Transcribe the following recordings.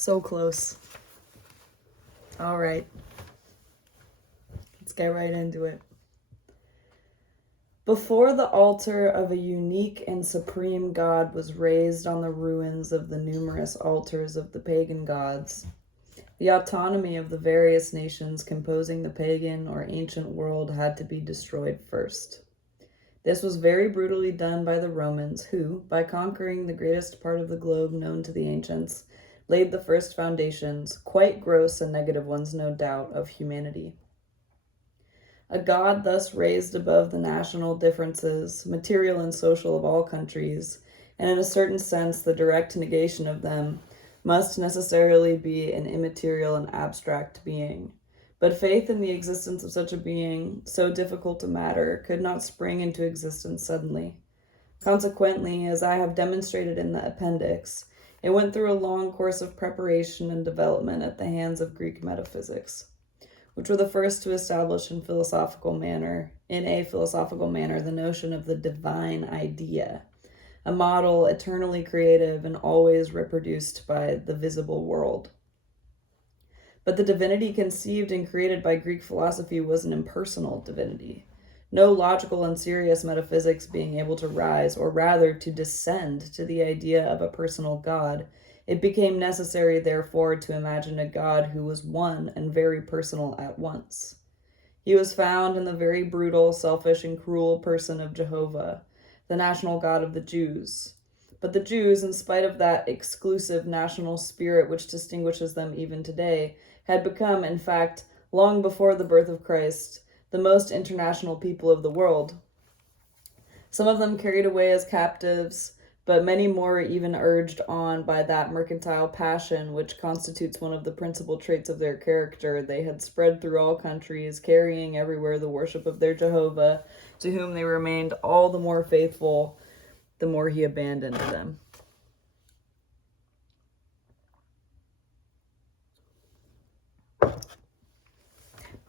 So close. All right. Let's get right into it. Before the altar of a unique and supreme god was raised on the ruins of the numerous altars of the pagan gods, the autonomy of the various nations composing the pagan or ancient world had to be destroyed first. This was very brutally done by the Romans, who, by conquering the greatest part of the globe known to the ancients, laid the first foundations, quite gross and negative ones, no doubt, of humanity. A god thus raised above the national differences, material and social, of all countries, and in a certain sense the direct negation of them, must necessarily be an immaterial and abstract being. But faith in the existence of such a being, so difficult to matter, could not spring into existence suddenly. Consequently, as I have demonstrated in the appendix, it went through a long course of preparation and development at the hands of Greek metaphysics, which were the first to establish in a philosophical manner the notion of the divine idea, a model eternally creative and always reproduced by the visible world. But the divinity conceived and created by Greek philosophy was an impersonal divinity. No logical and serious metaphysics being able to rise, or rather to descend to the idea of a personal God, it became necessary, therefore, to imagine a God who was one and very personal at once. He was found in the very brutal, selfish, and cruel person of Jehovah, the national God of the Jews. But the Jews, in spite of that exclusive national spirit which distinguishes them even today, had become, in fact, long before the birth of Christ, the most international people of the world. Some of them carried away as captives, but many more were even urged on by that mercantile passion which constitutes one of the principal traits of their character. They had spread through all countries, carrying everywhere the worship of their Jehovah, to whom they remained all the more faithful the more he abandoned them.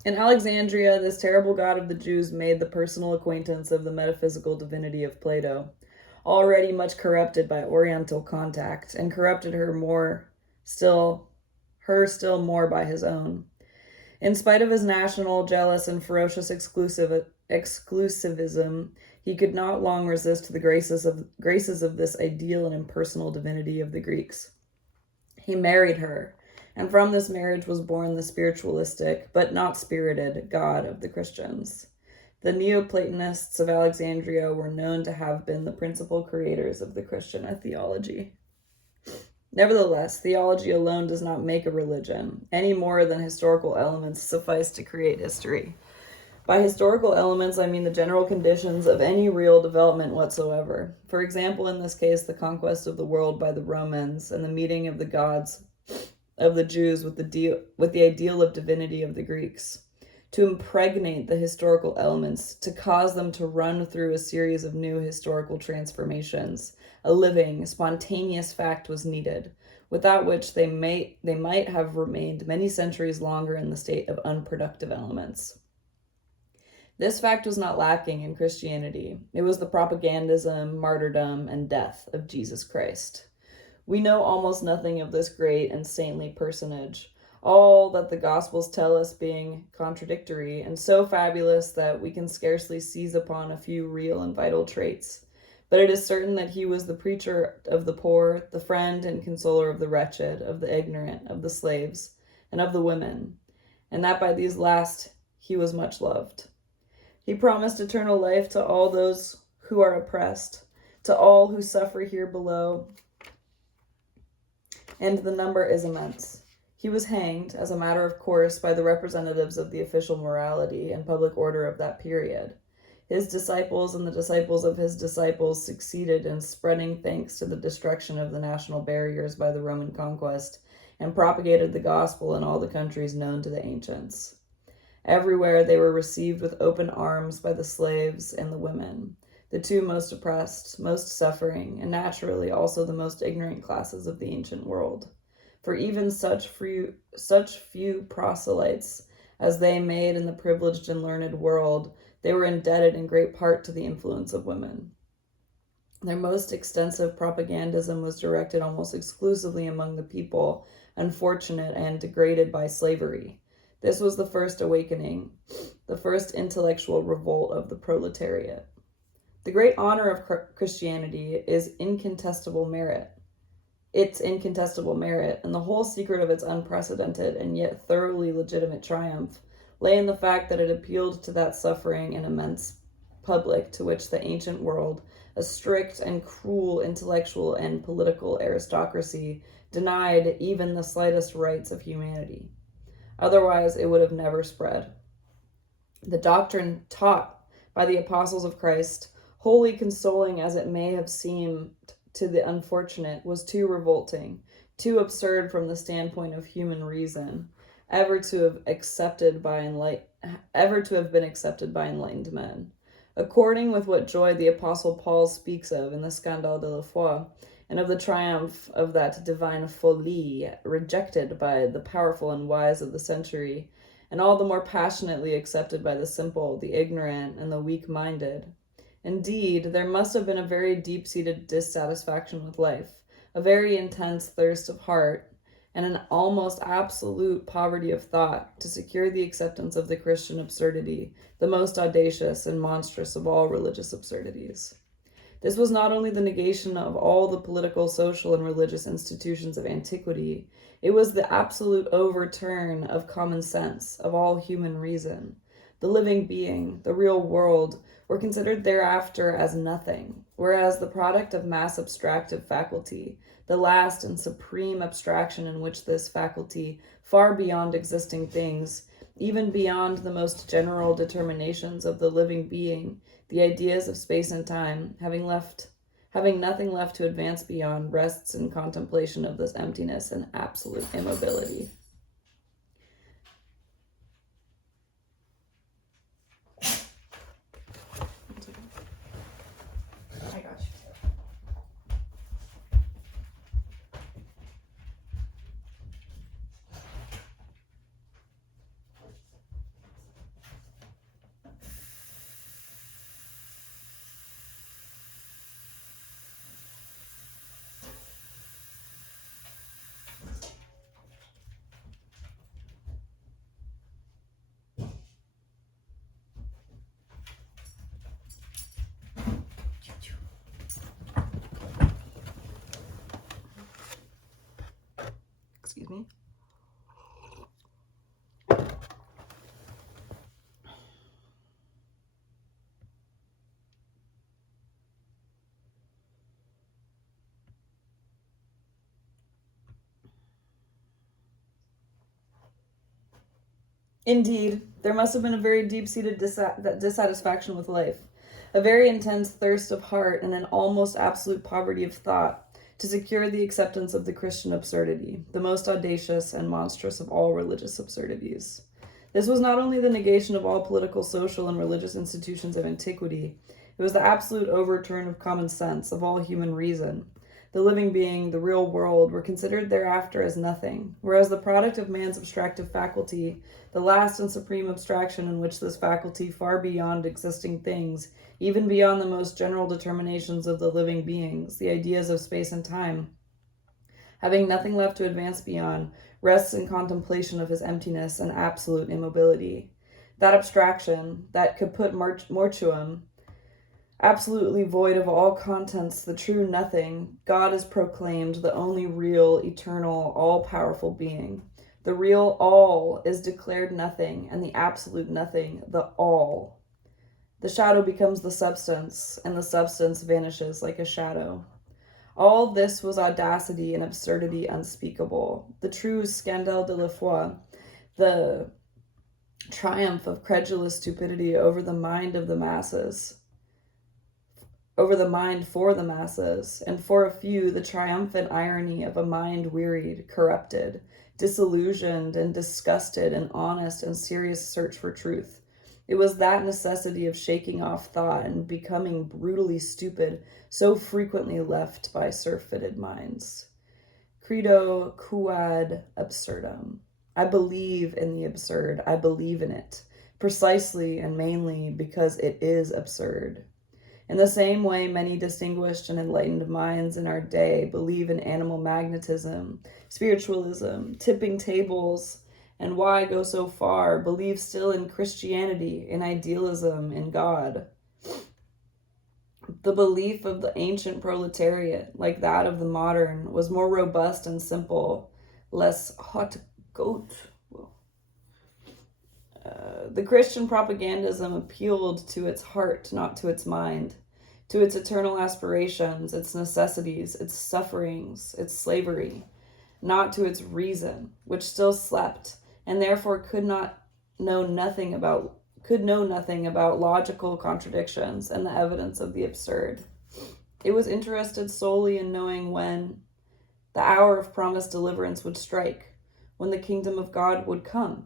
In Alexandria, this terrible god of the Jews made the personal acquaintance of the metaphysical divinity of Plato, already much corrupted by Oriental contact, and corrupted her still more by his own. In spite of his national, jealous, and ferocious exclusivism, he could not long resist the graces of this ideal and impersonal divinity of the Greeks. He married her, and from this marriage was born the spiritualistic, but not spirited, God of the Christians. The Neoplatonists of Alexandria were known to have been the principal creators of the Christian theology. Nevertheless, theology alone does not make a religion, any more than historical elements suffice to create history. By historical elements, I mean the general conditions of any real development whatsoever. For example, in this case, the conquest of the world by the Romans and the meeting of the gods of the Jews with the ideal of divinity of the Greeks. To impregnate the historical elements, to cause them to run through a series of new historical transformations, a living, spontaneous fact was needed, without which they might have remained many centuries longer in the state of unproductive elements. This fact was not lacking in Christianity. It was the propagandism, martyrdom, and death of Jesus Christ. We know almost nothing of this great and saintly personage, all that the Gospels tell us being contradictory and so fabulous that we can scarcely seize upon a few real and vital traits. But it is certain that he was the preacher of the poor, the friend and consoler of the wretched, of the ignorant, of the slaves, and of the women, and that by these last he was much loved. He promised eternal life to all those who are oppressed, to all who suffer here below, and the number is immense. He was hanged, as a matter of course, by the representatives of the official morality and public order of that period. His disciples and the disciples of his disciples succeeded in spreading thanks to the destruction of the national barriers by the Roman conquest and propagated the gospel in all the countries known to the ancients. Everywhere they were received with open arms by the slaves and the women, the two most oppressed, most suffering, and naturally also the most ignorant classes of the ancient world. For even such few proselytes as they made in the privileged and learned world, they were indebted in great part to the influence of women. Their most extensive propagandism was directed almost exclusively among the people unfortunate and degraded by slavery. This was the first awakening, the first intellectual revolt of the proletariat. The great honor of Christianity is incontestable merit. Its incontestable merit, and the whole secret of its unprecedented and yet thoroughly legitimate triumph, lay in the fact that it appealed to that suffering and immense public to which the ancient world, a strict and cruel intellectual and political aristocracy, denied even the slightest rights of humanity. Otherwise, it would have never spread. The doctrine taught by the apostles of Christ, wholly consoling as it may have seemed to the unfortunate, was too revolting, too absurd from the standpoint of human reason, ever to have been accepted by enlightened men. According with what joy the Apostle Paul speaks of in the Scandale de la Foi, and of the triumph of that divine folie rejected by the powerful and wise of the century, and all the more passionately accepted by the simple, the ignorant, and the weak-minded. Indeed, there must have been a very deep-seated dissatisfaction with life, a very intense thirst of heart, and an almost absolute poverty of thought to secure the acceptance of the Christian absurdity, the most audacious and monstrous of all religious absurdities. This was not only the negation of all the political, social, and religious institutions of antiquity, it was the absolute overturn of common sense, of all human reason. The living being, the real world, were considered thereafter as nothing, whereas the product of mass abstractive faculty, the last and supreme abstraction in which this faculty, far beyond existing things, even beyond the most general determinations of the living being, the ideas of space and time, having nothing left to advance beyond, rests in contemplation of this emptiness and absolute immobility. I got you. Excuse me. Indeed, there must have been a very deep-seated dissatisfaction with life, a very intense thirst of heart, and an almost absolute poverty of thought to secure the acceptance of the Christian absurdity, the most audacious and monstrous of all religious absurdities. This was not only the negation of all political, social, and religious institutions of antiquity, it was the absolute overturn of common sense, of all human reason. The living being, the real world, were considered thereafter as nothing, whereas the product of man's abstractive faculty, the last and supreme abstraction in which this faculty, far beyond existing things, even beyond the most general determinations of the living beings, the ideas of space and time, having nothing left to advance beyond, rests in contemplation of his emptiness and absolute immobility. That abstraction, that caput mortuum, absolutely void of all contents, the true nothing, God is proclaimed the only real, eternal, all-powerful being. The real all is declared nothing, and the absolute nothing, the all. The shadow becomes the substance, and the substance vanishes like a shadow. All this was audacity and absurdity unspeakable. The true scandale de la foi, the triumph of credulous stupidity over the mind of the masses, over the mind for the masses, and for a few the triumphant irony of a mind wearied, corrupted, disillusioned, and disgusted in honest and serious search for truth. It was that necessity of shaking off thought and becoming brutally stupid so frequently left by surfeited minds. Credo quod absurdum. I believe in the absurd. I believe in it, precisely and mainly because it is absurd. In the same way, many distinguished and enlightened minds in our day believe in animal magnetism, spiritualism, tipping tables, and why go so far, believe still in Christianity, in idealism, in God. The belief of the ancient proletariat, like that of the modern, was more robust and simple, less hot goat. The Christian propagandism appealed to its heart, not to its mind, to its eternal aspirations, its necessities, its sufferings, its slavery, not to its reason, which still slept, and therefore could know nothing about logical contradictions and the evidence of the absurd. It was interested solely in knowing when the hour of promised deliverance would strike, when the kingdom of God would come.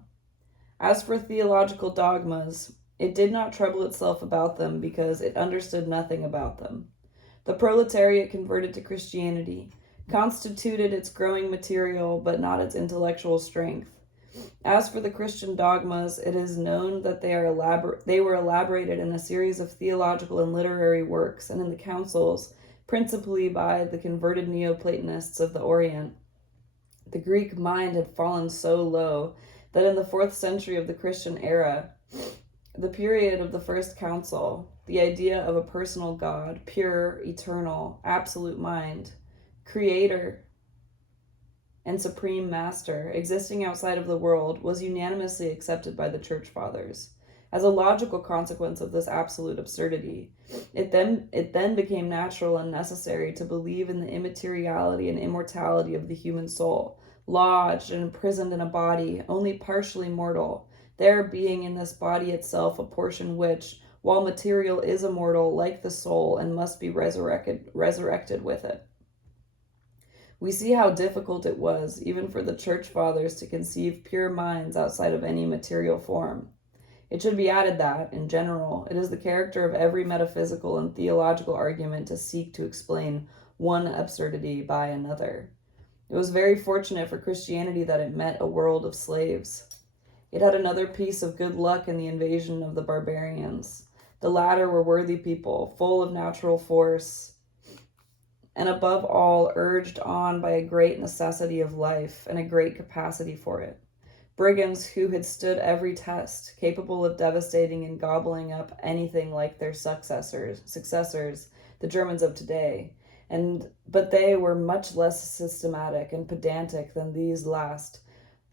As for theological dogmas, it did not trouble itself about them because it understood nothing about them. The proletariat converted to Christianity constituted its growing material but not its intellectual strength. As for the Christian dogmas, it is known that they were elaborated in a series of theological and literary works and in the councils, principally by the converted Neoplatonists of the Orient. The Greek mind had fallen so low that in the 4th century of the Christian era, the period of the First Council, the idea of a personal God, pure, eternal, absolute mind, creator, and supreme master, existing outside of the world, was unanimously accepted by the Church Fathers. As a logical consequence of this absolute absurdity, it then became natural and necessary to believe in the immateriality and immortality of the human soul, lodged and imprisoned in a body only partially mortal, there being in this body itself a portion which, while material, is immortal like the soul and must be resurrected with it. We see how difficult it was, even for the Church Fathers, to conceive pure minds outside of any material form. It should be added that, in general, it is the character of every metaphysical and theological argument to seek to explain one absurdity by another. It was very fortunate for Christianity that it met a world of slaves. It had another piece of good luck in the invasion of the barbarians. The latter were worthy people, full of natural force, and above all, urged on by a great necessity of life and a great capacity for it. Brigands who had stood every test, capable of devastating and gobbling up anything like their successors, the Germans of today, but they were much less systematic and pedantic than these last,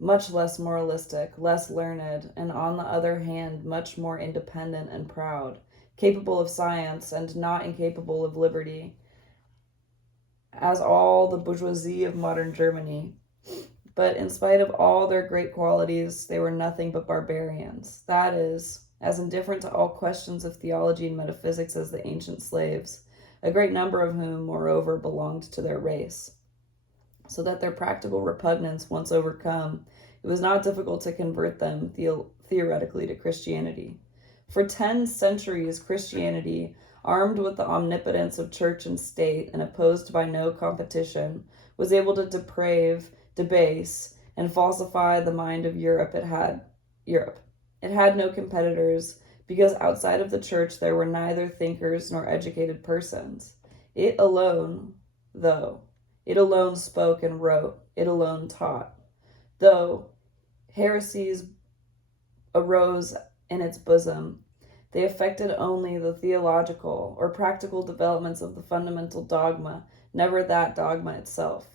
much less moralistic, less learned, and on the other hand, much more independent and proud, capable of science and not incapable of liberty, as all the bourgeoisie of modern Germany. But in spite of all their great qualities, they were nothing but barbarians. That is, as indifferent to all questions of theology and metaphysics as the ancient slaves, a great number of whom, moreover, belonged to their race. So that their practical repugnance once overcome, it was not difficult to convert them theoretically to Christianity. For 10 centuries, Christianity, armed with the omnipotence of church and state and opposed by no competition, was able to deprave, debase, and falsify the mind of Europe. It had no competitors, because outside of the church there were neither thinkers nor educated persons. It alone spoke and wrote, it alone taught. Though heresies arose in its bosom, they affected only the theological or practical developments of the fundamental dogma, never that dogma itself.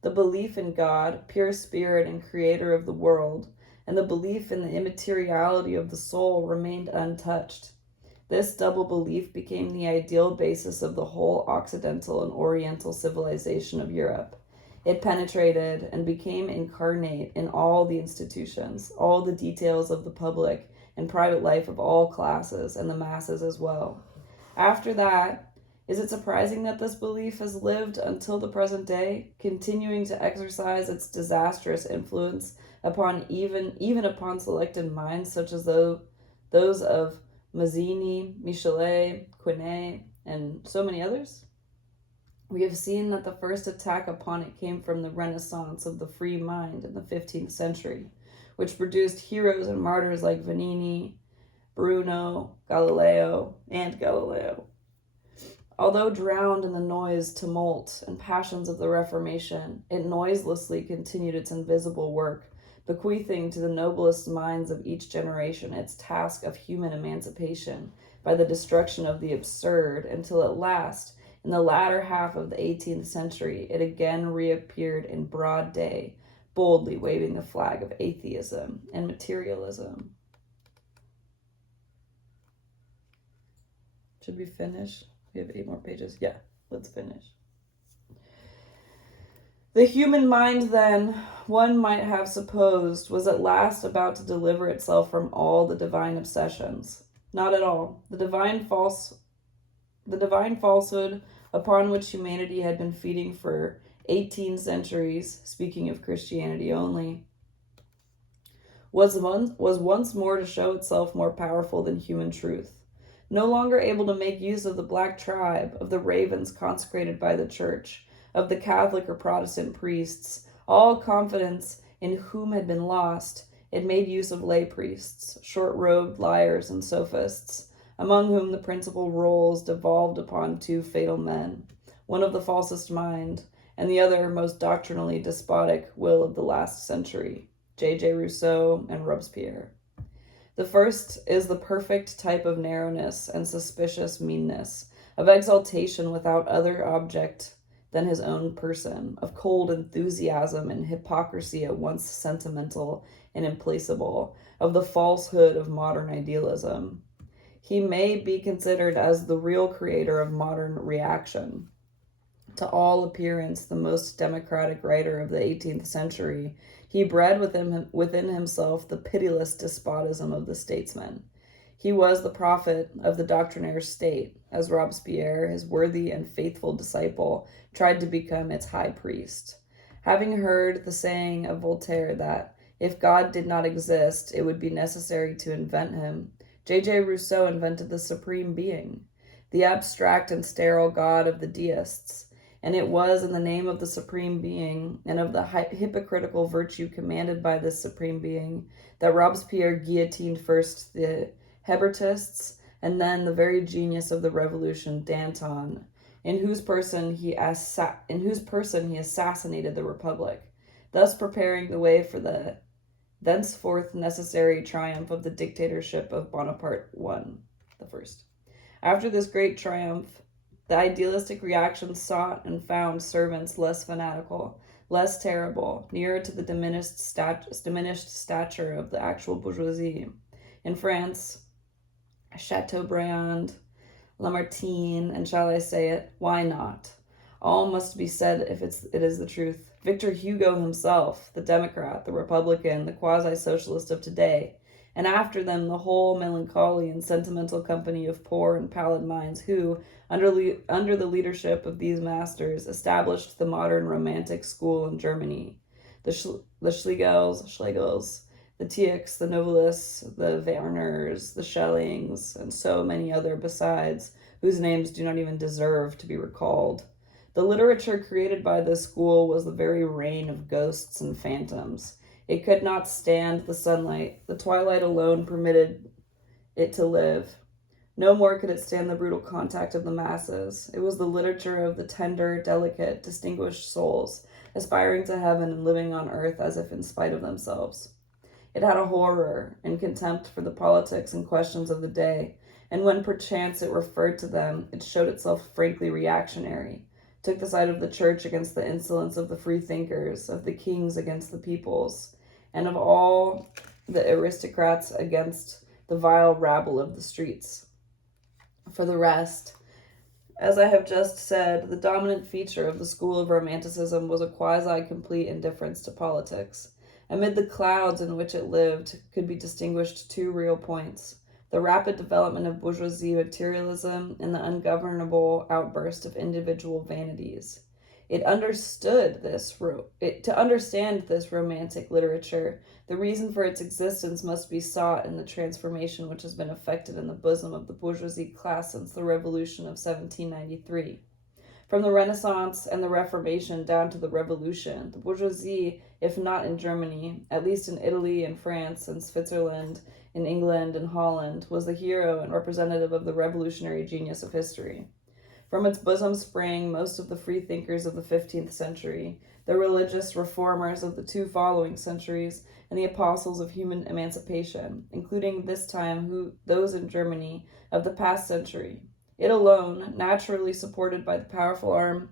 The belief in God, pure spirit and creator of the world, and the belief in the immateriality of the soul remained untouched. This double belief became the ideal basis of the whole Occidental and Oriental civilization of Europe. It penetrated and became incarnate in all the institutions, all the details of the public and private life of all classes, and the masses as well. After that, is it surprising that this belief has lived until the present day, continuing to exercise its disastrous influence upon even upon selected minds such as those of Mazzini, Michelet, Quinet, and so many others? We have seen that the first attack upon it came from the Renaissance of the free mind in the 15th century, which produced heroes and martyrs like Vanini, Bruno, Galileo. Although drowned in the noise, tumult, and passions of the Reformation, it noiselessly continued its invisible work, bequeathing to the noblest minds of each generation its task of human emancipation by the destruction of the absurd, until at last, in the latter half of the 18th century, it again reappeared in broad day, boldly waving the flag of atheism and materialism. Should we finish? We have 8 more pages. Yeah, let's finish. The human mind, then, one might have supposed, was at last about to deliver itself from all the divine obsessions. Not at all. The divine falsehood upon which humanity had been feeding for 18 centuries, speaking of Christianity only, was once more to show itself more powerful than human truth. No longer able to make use of the black tribe, of the ravens consecrated by the church, of the Catholic or Protestant priests, all confidence in whom had been lost, it made use of lay priests, short-robed liars and sophists, among whom the principal roles devolved upon 2 fatal men, one of the falsest mind, and the other most doctrinally despotic will of the last century, J.J. Rousseau and Robespierre. The first is the perfect type of narrowness and suspicious meanness, of exaltation without other object than his own person, of cold enthusiasm and hypocrisy at once sentimental and implacable, of the falsehood of modern idealism. He may be considered as the real creator of modern reaction. To all appearance, the most democratic writer of the 18th century, he bred within himself the pitiless despotism of the statesman. He was the prophet of the doctrinaire state, as Robespierre, his worthy and faithful disciple, tried to become its high priest. Having heard the saying of Voltaire that, if God did not exist, it would be necessary to invent him, J.J. Rousseau invented the supreme being, the abstract and sterile God of the deists, and it was in the name of the supreme being and of the hypocritical virtue commanded by this supreme being that Robespierre guillotined first the Hebertists and then the very genius of the revolution, Danton, in whose person he assassinated the Republic, thus preparing the way for the thenceforth necessary triumph of the dictatorship of Bonaparte I, the first. After this great triumph, the idealistic reaction sought and found servants less fanatical, less terrible, nearer to the diminished stature of the actual bourgeoisie. In France, Chateaubriand, Lamartine, and shall I say it, why not? All must be said if it is the truth. Victor Hugo himself, the Democrat, the Republican, the quasi-socialist of today, and after them the whole melancholy and sentimental company of poor and pallid minds who, under the leadership of these masters, established the modern romantic school in Germany. The Schlegels, the Tieck's, the Novelists, the Werners, the Schellings, and so many other besides, whose names do not even deserve to be recalled. The literature created by this school was the very reign of ghosts and phantoms. It could not stand the sunlight. The twilight alone permitted it to live. No more could it stand the brutal contact of the masses. It was the literature of the tender, delicate, distinguished souls, aspiring to heaven and living on earth as if in spite of themselves. It had a horror and contempt for the politics and questions of the day, and when perchance it referred to them, it showed itself frankly reactionary, took the side of the church against the insolence of the free thinkers, of the kings against the peoples, and of all the aristocrats against the vile rabble of the streets. For the rest, as I have just said, the dominant feature of the school of Romanticism was a quasi-complete indifference to politics. Amid the clouds in which it lived could be distinguished 2 real points: the rapid development of bourgeoisie materialism and the ungovernable outburst of individual vanities. To understand this romantic literature, the reason for its existence must be sought in the transformation which has been effected in the bosom of the bourgeoisie class since the Revolution of 1793. From the Renaissance and the Reformation down to the Revolution, the bourgeoisie, if not in Germany, at least in Italy and France and Switzerland, in England and Holland, was the hero and representative of the revolutionary genius of history. From its bosom sprang most of the free thinkers of the 15th century, the religious reformers of the two following centuries, and the apostles of human emancipation, including this time those in Germany of the past century. It alone, naturally supported by the powerful arm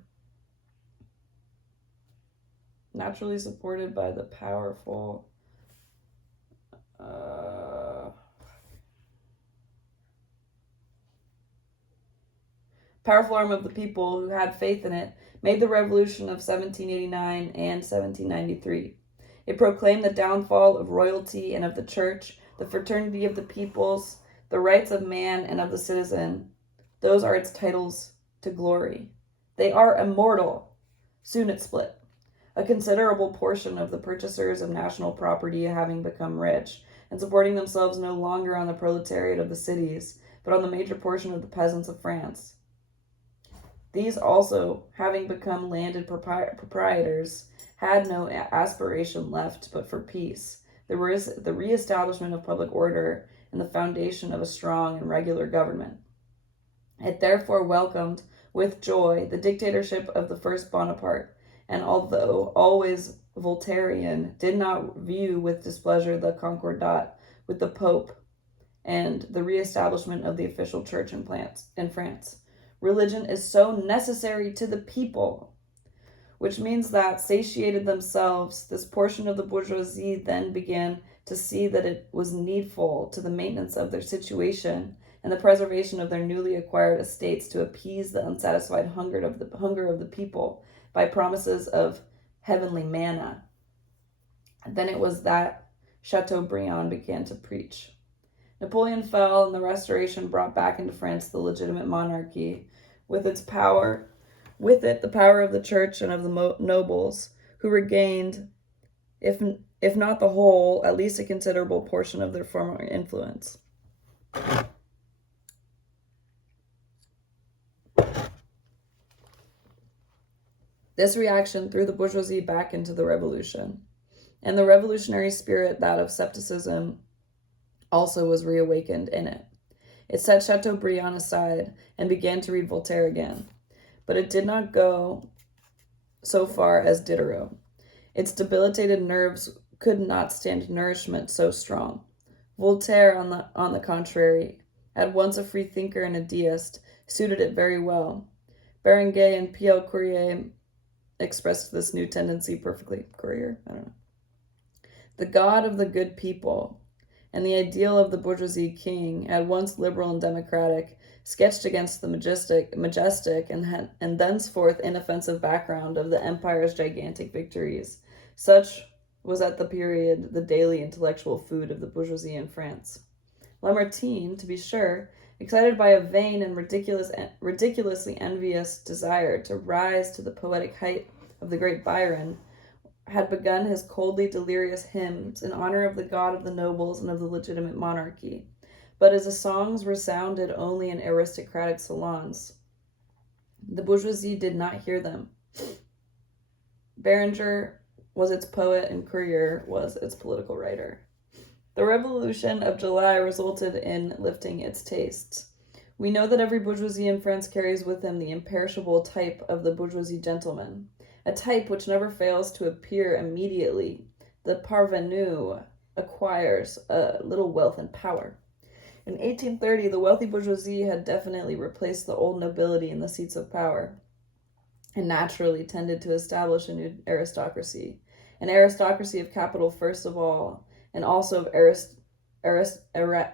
of the people who had faith in it, made the revolution of 1789 and 1793. It proclaimed the downfall of royalty and of the church, the fraternity of the peoples, the rights of man and of the citizen. Those are its titles to glory. They are immortal. Soon it split. A considerable portion of the purchasers of national property having become rich, and supporting themselves no longer on the proletariat of the cities, but on the major portion of the peasants of France. These also, having become landed proprietors, had no aspiration left but for peace, the re-establishment of public order, and the foundation of a strong and regular government. It therefore welcomed with joy the dictatorship of the first Bonaparte, and although always Voltairian, did not view with displeasure the concordat with the Pope and the re-establishment of the official church in France. Religion is so necessary to the people, which means that, satiated themselves, this portion of the bourgeoisie then began to see that it was needful to the maintenance of their situation and the preservation of their newly acquired estates to appease the unsatisfied hunger of the people by promises of heavenly manna. Then it was that Chateaubriand began to preach. Napoleon fell, and the Restoration brought back into France the legitimate monarchy, with it the power of the church and of the nobles, who regained, if not the whole, at least a considerable portion of their former influence. This reaction threw the bourgeoisie back into the revolution, and the revolutionary spirit, that of scepticism, also was reawakened in it. It set Chateaubriand aside and began to read Voltaire again, but it did not go so far as Diderot. Its debilitated nerves could not stand nourishment so strong. Voltaire, on the contrary, at once a free thinker and a deist, suited it very well. Berenguer and P.L. Courier expressed this new tendency perfectly. The God of the good people and the ideal of the bourgeoisie king, at once liberal and democratic, sketched against the majestic and thenceforth inoffensive background of the empire's gigantic victories. Such was at the period the daily intellectual food of the bourgeoisie in France. Lamartine, to be sure, excited by a vain and ridiculously envious desire to rise to the poetic height of the great Byron, had begun his coldly delirious hymns in honor of the God of the nobles and of the legitimate monarchy, but his songs resounded only in aristocratic salons. The bourgeoisie did not hear them. Berenger was its poet and Courier was its political writer. The Revolution of July resulted in lifting its tastes. We know that every bourgeoisie in France carries with him the imperishable type of the bourgeoisie gentleman, a type which never fails to appear immediately. The parvenu acquires a little wealth and power. In 1830, the wealthy bourgeoisie had definitely replaced the old nobility in the seats of power, and naturally tended to establish a new aristocracy, an aristocracy of capital first of all, and also of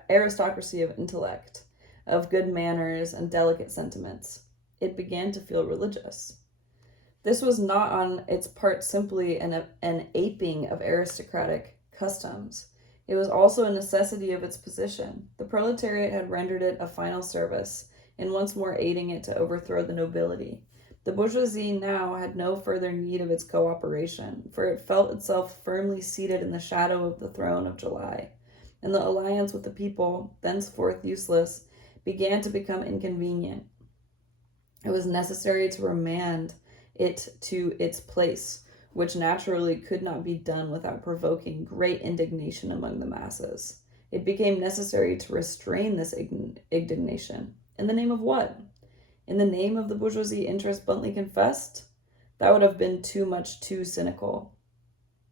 aristocracy of intellect, of good manners and delicate sentiments. It began to feel religious. This was not on its part simply an aping of aristocratic customs. It was also a necessity of its position. The proletariat had rendered it a final service, in once more aiding it to overthrow the nobility. The bourgeoisie now had no further need of its cooperation, for it felt itself firmly seated in the shadow of the throne of July, and the alliance with the people, thenceforth useless, began to become inconvenient. It was necessary to remand it to its place, which naturally could not be done without provoking great indignation among the masses. It became necessary to restrain this indignation. In the name of what? in the name of the bourgeoisie interest bluntly confessed, that would have been too cynical.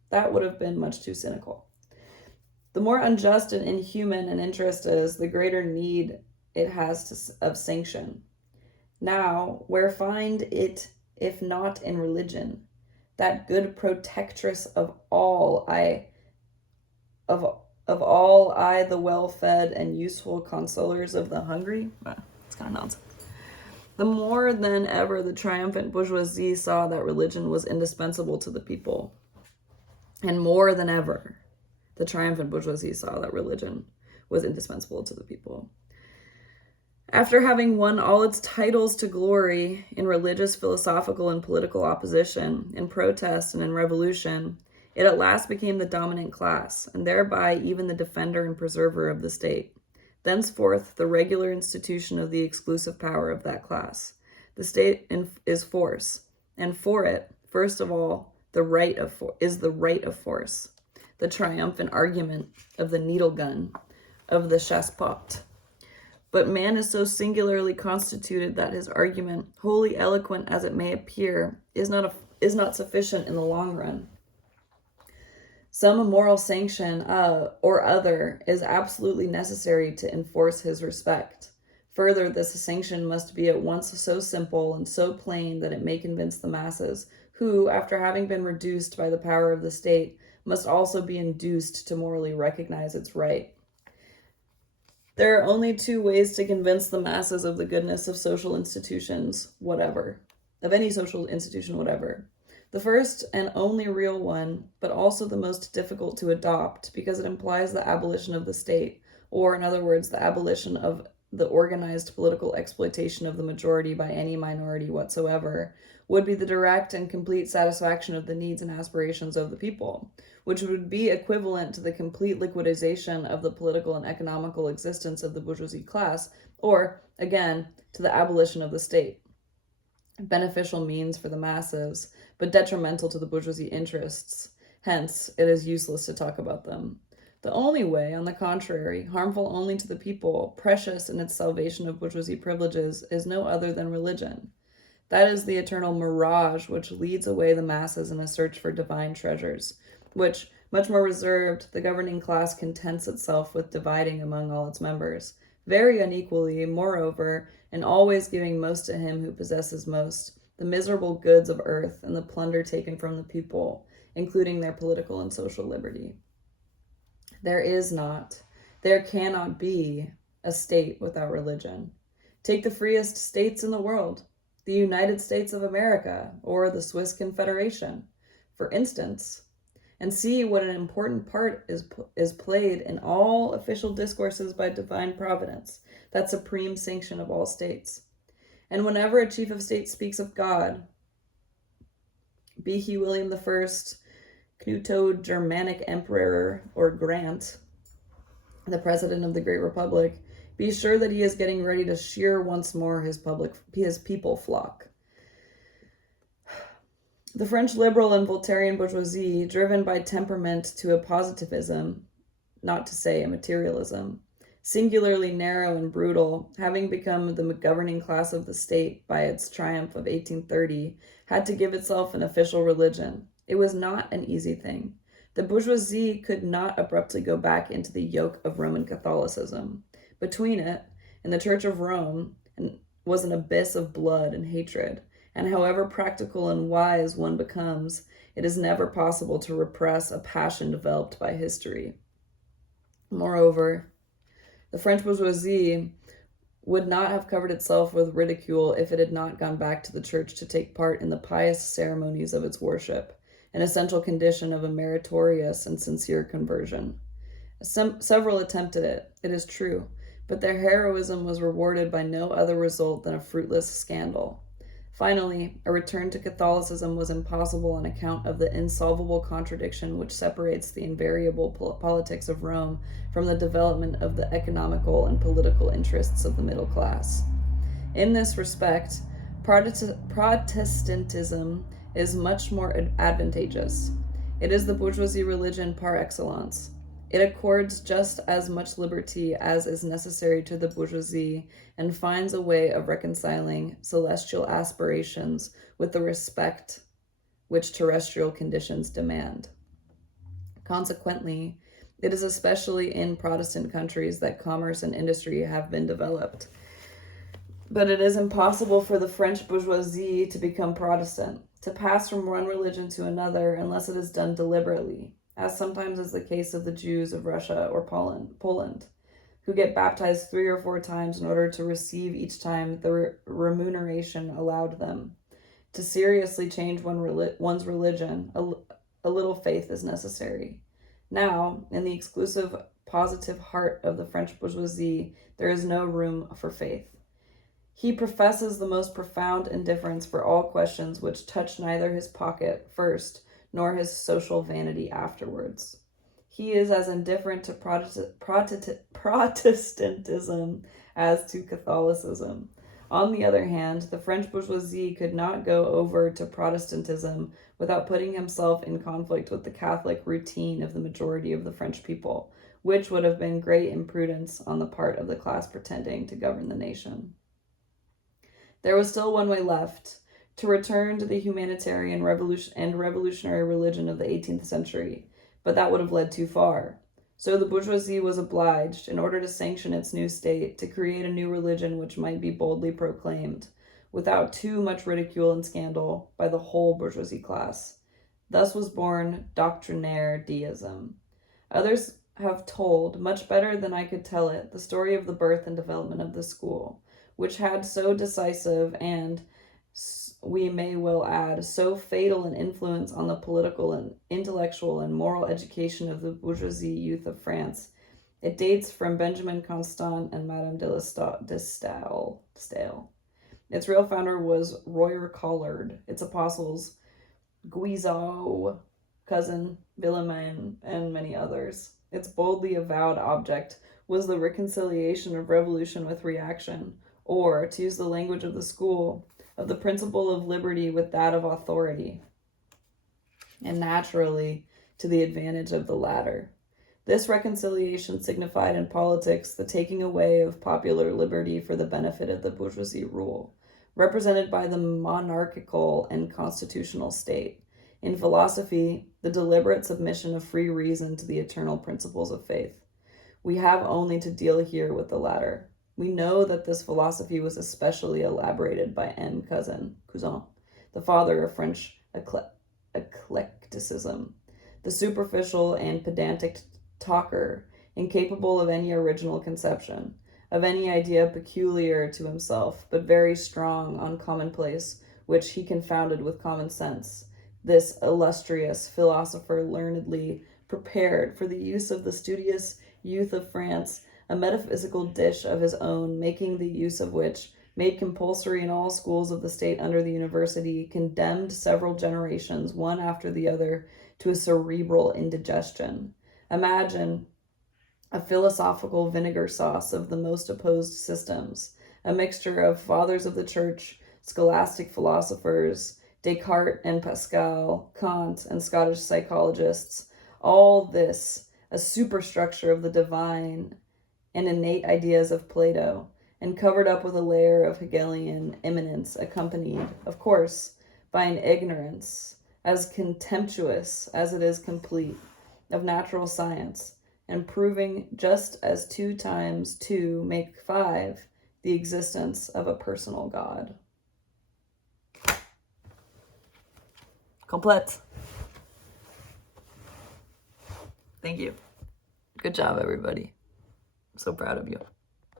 That would have been much too cynical. The more unjust and inhuman an interest is, the greater need it has of sanction. Now, where find it, if not in religion, that good protectress of all the well-fed and useful consolers of the hungry? It's kind of nonsense. The more than ever the triumphant bourgeoisie saw that religion was indispensable to the people. And more than ever, the triumphant bourgeoisie saw that religion was indispensable to the people. After having won all its titles to glory in religious, philosophical, and political opposition, in protest, and in revolution, it at last became the dominant class, and thereby even the defender and preserver of the state. Thenceforth, the regular institution of the exclusive power of that class. The state is force, and for it, first of all, is the right of force, the triumphant argument of the needle gun, of the chasse-pot. But man is so singularly constituted that his argument, wholly eloquent as it may appear, is not sufficient in the long run. Some moral sanction or other is absolutely necessary to enforce his respect. Further, this sanction must be at once so simple and so plain that it may convince the masses, who, after having been reduced by the power of the state, must also be induced to morally recognize its right. There are only two ways to convince the masses of the goodness of social institutions, of any social institution, whatever. The first and only real one, but also the most difficult to adopt, because it implies the abolition of the state, or, in other words, the abolition of the organized political exploitation of the majority by any minority whatsoever, would be the direct and complete satisfaction of the needs and aspirations of the people, which would be equivalent to the complete liquidization of the political and economical existence of the bourgeoisie class, or, again, to the abolition of the state. Beneficial means for the masses, but detrimental to the bourgeoisie interests. Hence, it is useless to talk about them. The only way, on the contrary, harmful only to the people, precious in its salvation of bourgeoisie privileges, is no other than religion. That is the eternal mirage which leads away the masses in a search for divine treasures, which, much more reserved, the governing class contents itself with dividing among all its members, very unequally, moreover, and always giving most to him who possesses most, the miserable goods of earth and the plunder taken from the people, including their political and social liberty. There cannot be a state without religion. Take the freest states in the world, the United States of America, or the Swiss Confederation, for instance, and see what an important part is played in all official discourses by divine providence, that supreme sanction of all states. And whenever a chief of state speaks of God, be he William I, Knuto-Germanic Emperor, or Grant, the President of the Great Republic, be sure that he is getting ready to shear once more his people flock. The French liberal and Voltairean bourgeoisie, driven by temperament to a positivism, not to say a materialism, singularly narrow and brutal, having become the governing class of the state by its triumph of 1830, had to give itself an official religion. It was not an easy thing. The bourgeoisie could not abruptly go back into the yoke of Roman Catholicism. Between it and the Church of Rome was an abyss of blood and hatred, and however practical and wise one becomes, it is never possible to repress a passion developed by history. Moreover, the French bourgeoisie would not have covered itself with ridicule if it had not gone back to the church to take part in the pious ceremonies of its worship, an essential condition of a meritorious and sincere conversion. Several attempted it, it is true, but their heroism was rewarded by no other result than a fruitless scandal. Finally, a return to Catholicism was impossible on account of the insolvable contradiction which separates the invariable politics of Rome from the development of the economical and political interests of the middle class. In this respect, Protestantism is much more advantageous. It is the bourgeoisie religion par excellence. It accords just as much liberty as is necessary to the bourgeoisie and finds a way of reconciling celestial aspirations with the respect which terrestrial conditions demand. Consequently, it is especially in Protestant countries that commerce and industry have been developed. But it is impossible for the French bourgeoisie to become Protestant, to pass from one religion to another, unless it is done deliberately, as sometimes is the case of the Jews of Russia or Poland, who get baptized 3 or 4 times in order to receive each time the remuneration allowed them. To seriously change one's religion, a little faith is necessary. Now, in the exclusive positive heart of the French bourgeoisie, there is no room for faith. He professes the most profound indifference for all questions which touch neither his pocket first nor his social vanity afterwards. He is as indifferent to Protestantism as to Catholicism. On the other hand, the French bourgeoisie could not go over to Protestantism without putting himself in conflict with the Catholic routine of the majority of the French people, which would have been great imprudence on the part of the class pretending to govern the nation. There was still one way left, to return to the humanitarian revolutionary religion of the 18th century, but that would have led too far. So the bourgeoisie was obliged, in order to sanction its new state, to create a new religion which might be boldly proclaimed, without too much ridicule and scandal, by the whole bourgeoisie class. Thus was born doctrinaire deism. Others have told, much better than I could tell it, the story of the birth and development of this school, which had so decisive and, we may well add, so fatal an influence on the political and intellectual and moral education of the bourgeoisie youth of France. It dates from Benjamin Constant and Madame de Stael. Its real founder was Royer Collard, its apostles Guizot, Cousin, Villemain, and many others. Its boldly avowed object was the reconciliation of revolution with reaction, or, to use the language of the school, of the principle of liberty with that of authority, and naturally to the advantage of the latter. This reconciliation signified in politics the taking away of popular liberty for the benefit of the bourgeoisie rule, represented by the monarchical and constitutional state. In philosophy, the deliberate submission of free reason to the eternal principles of faith. We have only to deal here with the latter. We know that this philosophy was especially elaborated by M. Cousin, the father of French eclecticism, the superficial and pedantic talker, incapable of any original conception, of any idea peculiar to himself, but very strong on commonplace, which he confounded with common sense. This illustrious philosopher learnedly prepared for the use of the studious youth of France a metaphysical dish of his own, making the use of which, made compulsory in all schools of the state under the university, condemned several generations, one after the other, to a cerebral indigestion. Imagine a philosophical vinegar sauce of the most opposed systems, a mixture of fathers of the church, scholastic philosophers, Descartes and Pascal, Kant and Scottish psychologists, all this a superstructure of the divine and innate ideas of Plato, and covered up with a layer of Hegelian immanence, accompanied, of course, by an ignorance as contemptuous as it is complete of natural science, and proving just as 2 times 2 make 5 the existence of a personal God. Complete. Thank you. Good job, everybody. I'm so proud of you.